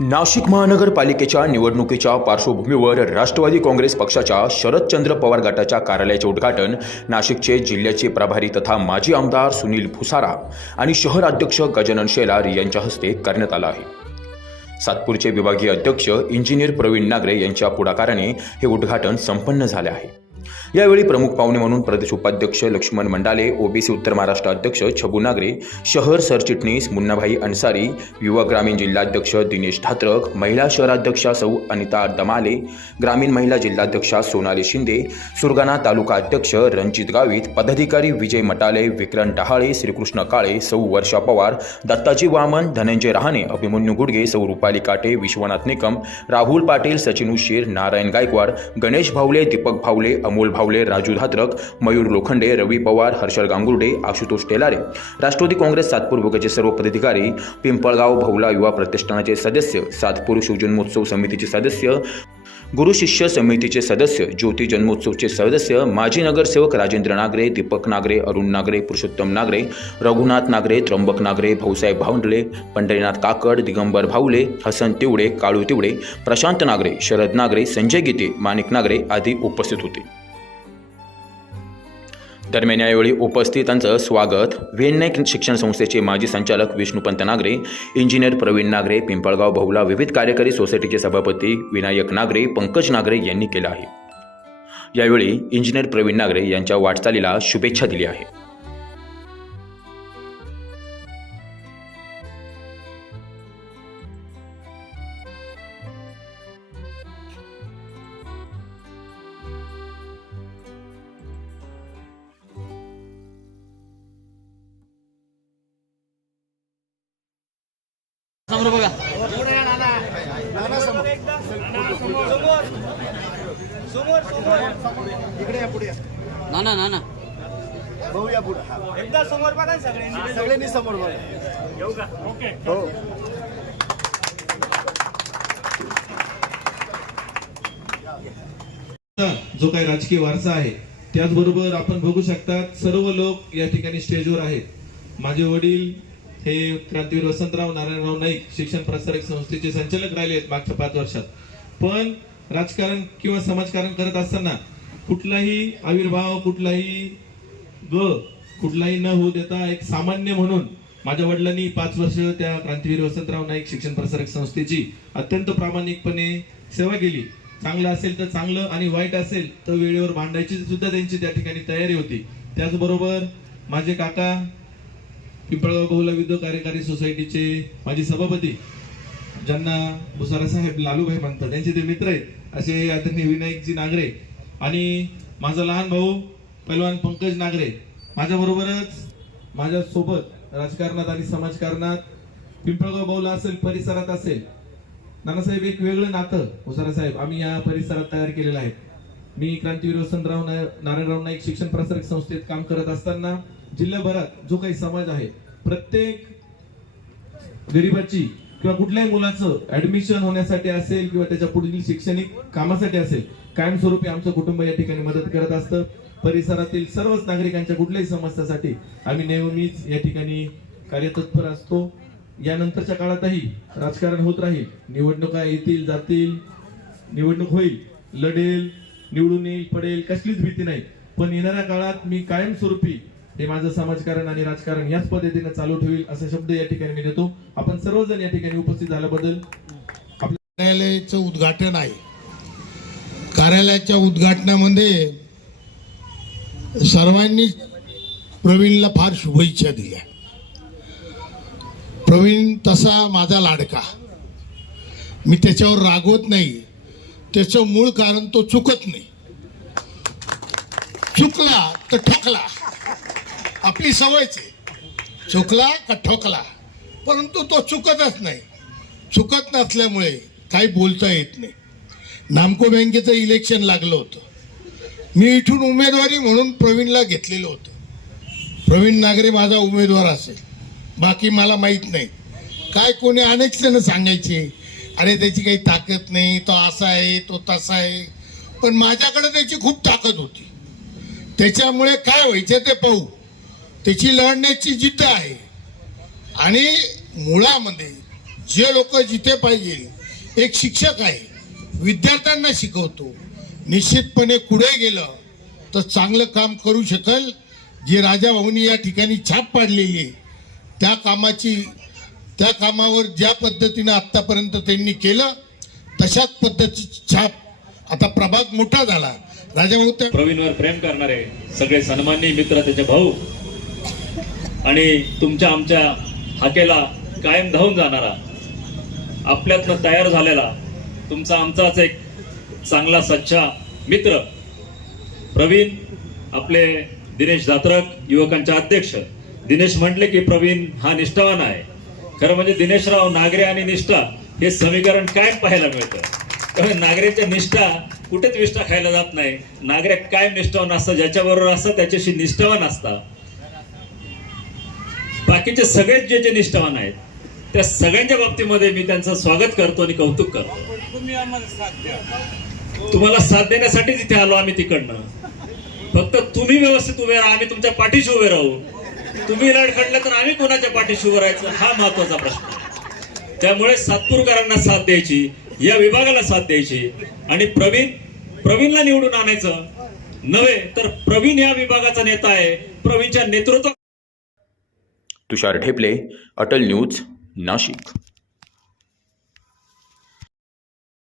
नाशिक महानगरपालिकेच्या निवडणुकीच्या पार्श्वभूमीवर राष्ट्रवादी काँग्रेस पक्षाच्या शरदचंद्र पवार गटाच्या कार्यालयाचे उद्घाटन नाशिकचे जिल्ह्याचे प्रभारी तथा माजी आमदार सुनील भुसारा आणि शहर अध्यक्ष गजानन शेलार यांच्या हस्ते करण्यात आलं आहे. सातपूरचे विभागीय अध्यक्ष इंजिनियर प्रवीण नागरे यांच्या पुढाकाराने हे उद्घाटन संपन्न झाले आहे. यावेळी प्रमुख पाहुणे म्हणून प्रदेश उपाध्यक्ष लक्ष्मण मंडाले ओबीसी उत्तर महाराष्ट्र अध्यक्ष छबू नागरे शहर सरचिटणीस मुन्नाभाई अन्सारी युवा ग्रामीण जिल्हाध्यक्ष दिनेश धात्रक महिला शहराध्यक्षा सौ अनिता दमाले ग्रामीण महिला जिल्हाध्यक्षा सोनाली शिंदे सुरगाणा तालुका अध्यक्ष रणजित गावित पदाधिकारी विजय मटाले विक्रांत डहाळे श्रीकृष्ण काळे सौ वर्षा पवार दत्ताजी वामन धनंजय रहाणे अभिमन्यू गुडगे सौ रुपाली काटे विश्वनाथ निकम राहुल पाटील सचिन उशीर नारायण गायकवाड गणेश भावले दीपक भावले अमोल भावले राजू धात्रक मयूर लोखंडे रवी पवार हर्षल गांगुर्डे आशुतोष टेलारे. राष्ट्रवादी काँग्रेस सातपूर विभागाचे सर्व पदाधिकारी पिंपळगाव भौला युवा प्रतिष्ठानाचे सदस्य सातपूर शिवजन्मोत्सव समितीचे सदस्य गुरु शिष्य समितीचे सदस्य ज्योती जन्मोत्सवचे सदस्य माजी नगरसेवक राजेंद्र नागरे दीपक नागरे अरुण नागरे पुरुषोत्तम नागरे रघुनाथ नागरे त्र्यंबक नागरे भाऊसाहेब भावंडले पंढरीनाथ काकड दिगंबर भावले हसन तिवडे काळू तिवडे प्रशांत नागरे शरद नागरे संजय गीते माणिक नागरे आदी उपस्थित होते. दरम्यान यावेळी उपस्थितांचं स्वागत. व्हेन्नाईक शिक्षण संस्थेचे माजी संचालक विष्णुपंत नागरे इंजिनियर प्रवीण नागरे पिंपळगाव बहुला विविध कार्यकारी सोसायटीचे सभापती विनायक नागरे पंकज नागरे यांनी केलं आहे. यावेळी इंजिनियर प्रवीण नागरे यांच्या वाटचालीला शुभेच्छा दिली आहे. समोर बघा. इकडे या पुढे ना ना ना ना भाऊ या पुढे एकदा समोर बघा ना सगळ्यांनी सगळ्यांनी समोर बघा येऊ का ओके हो जो काही राजकीय वारसा आहे त्याचबरोबर आपण बघू शकतात सर्व लोक या ठिकाणी स्टेजवर आहेत. माझे वडील हे क्रांतीवीर वसंतराव नारायणराव नाईक शिक्षण प्रसारक संस्थेचे संचालक राहिले आहेत मागच्या पाच वर्षात. पण राजकारण किंवा समाजकारण करत असताना कुठलाही आविर्भाव कुठलाही ग कुठलाही न होऊ देता एक सामान्य म्हणून माझ्या वडिलांनी पाच वर्ष त्या क्रांतीवीर वसंतराव नाईक शिक्षण प्रसारक संस्थेची अत्यंत प्रामाणिकपणे सेवा केली. चांगलं असेल तर चांगलं आणि वाईट असेल तर वेळेवर भांडायची सुद्धा त्यांची त्या ठिकाणी तयारी होती. त्याचबरोबर माझे काका पिंपळगाव बहुला विद्य कार्यकारी सोसायटीचे माजी सभापती ज्यांना भुसारा साहेब लालूभाई म्हणतात त्यांचे ते मित्र आहेत. असे आदरणीय विनायकजी नागरे आणि माझा लहान भाऊ पैलवान पंकज नागरे. माझ्याबरोबरच माझ्यासोबत राजकारणात आणि समाजकारणात पिंपळगाव बहुला असेल परिसरात असेल नानासाहेब एक वेगळं नातं भुसारा साहेब. आम्ही या परिसरात तयार केलेलं आहे. मी क्रांतीवीर वसंतराव नारायणराव नाईक शिक्षण प्रसारक संस्थेत काम करत असताना जिल्ह्याभरात जो काही समाज आहे प्रत्येक गरीबाची किंवा कुठल्याही मुलाचं ऍडमिशन होण्यासाठी असेल किंवा त्याच्या पुढील शैक्षणिक कामासाठी असेल कायमस्वरूपी आमचं कुटुंब या ठिकाणी मदत करत असतं. परिसरातील सर्वच नागरिकांच्या कुठल्याही समस्यासाठी आम्ही नेहमीच या ठिकाणी कार्यतत्पर असतो. यानंतरच्या काळातही राजकारण होत राहील. निवडणुका येतील जातील निवडणूक होईल लढेल निवडून येईल पडेल कसलीच भीती नाही. पण येणाऱ्या काळात मी कायमस्वरूपी हे माझं समाजकारण आणि राजकारण याच पद्धतीने चालू ठेवील असा शब्द या ठिकाणी मी देतो. आपण सर्वजण या ठिकाणी उपस्थित झाल्याबद्दल कार्यालयाचं उद्घाटन आहे. कार्यालयाच्या उद्घाटनामध्ये सर्वांनी प्रवीणला फार शुभेच्छा दिल्या. प्रवीण तसा माझा लाडका. मी त्याच्यावर रागवत नाही. त्याचं मूळ कारण तो चुकत नाही. चुकला तर ठोकला. आपली सवयच आहे. चुकला का ठोकला. परंतु तो चुकतच नाही. चुकत नसल्यामुळे काही बोलता येत नाही. नामको बँकेचं इलेक्शन लागलं होतं. मी इथून उमेदवारी म्हणून प्रवीणला घेतलेलं होतं. प्रवीण नागरे माझा उमेदवार असेल. बाकी मला माहीत नाही. काय कोणी अनेक जण सांगायचे अरे त्याची काही ताकद नाही. तो असा आहे तो तसा आहे. पण माझ्याकडे त्याची खूप ताकद होती. त्याच्यामुळे काय व्हायचं ते पाहू. त्याची लढण्याची जिद्द आहे. आणि मुळामध्ये जे लोक जिथे पाहिजे एक शिक्षक आहे विद्यार्थ्यांना शिकवतो. निश्चितपणे पुढे गेलं तर चांगलं काम करू शकेल. जे राजा भाऊनी या ठिकाणी छाप पाडलेली आहे त्या कामाची त्या कामावर ज्या पद्धतीनं आत्तापर्यंत त्यांनी केलं तशाच पद्धतीची छाप. आता प्रभाग मोठा झाला. राजाभाऊ त्या प्रवीणवर प्रेम करणारे सगळे सन्माननीय मित्र त्याचे भाऊ आणि तुमच्या आमच्या हाकेला कायम धावून जाणारा आपल्यातनं तयार झालेला तुमचा आमचाच एक चांगला सच्चा मित्र प्रवीण आपले दिनेश जात्रक युवकांचे अध्यक्ष. दिनेश म्हटले की प्रवीण हा निष्ठावान आहे. खरं म्हणजे दिनेशराव नागरे आणि निष्ठा हे समीकरण काय पाहायला मिळतं. त्यामुळे नागरेच्या निष्ठा कुठेच विष्ठा खायला जात नाही. नागरे कायम निष्ठावान असतं ज्याच्याबरोबर असतं त्याच्याशी निष्ठावान असतं बाकीचे सगळेच जे जे निष्ठावान आहेत त्या सगळ्यांच्या बाबतीमध्ये मी त्यांचं स्वागत करतो आणि कौतुक करतो. तुम्हाला साथ देण्यासाठीच इथे आलो आम्ही तिकडनं. फक्त तुम्ही व्यवस्थित उभे राहा आम्ही तुमच्या पाठीशी उभे राहू. तुम्ही लढखडलं तर आम्ही कोणाच्या पाठीशी उभं राहायचं? हा महत्त्वाचा प्रश्न त्यामुळे सातपूरकरांना साथ द्यायची या विभागाला साथ द्यायची. आणि प्रवीण प्रवीणला निवडून आणायचं. नव्हे तर प्रवीण या विभागाचा नेता आहे. प्रवीणच्या नेतृत्व तुषार ढेपले अटल न्यूज नाशिक.